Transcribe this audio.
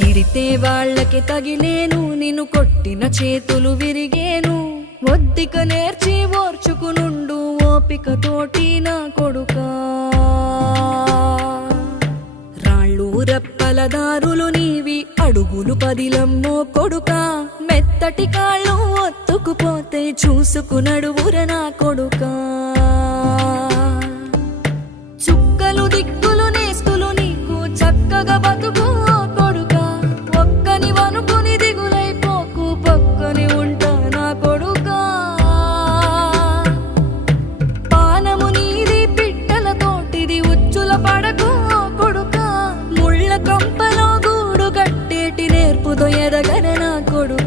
తిడితే వాళ్ళకి తగిలేను, నిన్ను కొట్టిన చేతులు విరిగేను. ఒద్దిక నేర్చి ఓర్చుకునుండు ఓపికతోటి నా కొడుకా. రాళ్ళు రెప్పల దారులు నీవి, అడుగులు పదిలమ్మో కొడుకా. మెత్తటి కాళ్ళు ఒత్తుకుపోతే చూసుకునడువుర నా కొడుకా. చుక్కలు దిక్కులు నేస్తులు నీకు చక్కగా బతుకు కొడుకా. ఒక్కని వనుకుని దిగులైపోకు, పక్కని ఉంటా నా కొడుకా. పానము నీది పిట్టల తోటిది, ఉచ్చుల పడకు కొడుకా. ముళ్ళ కంపలో గూడు కట్టేటి నేర్పుతో ఎదగన నా కొడుకా.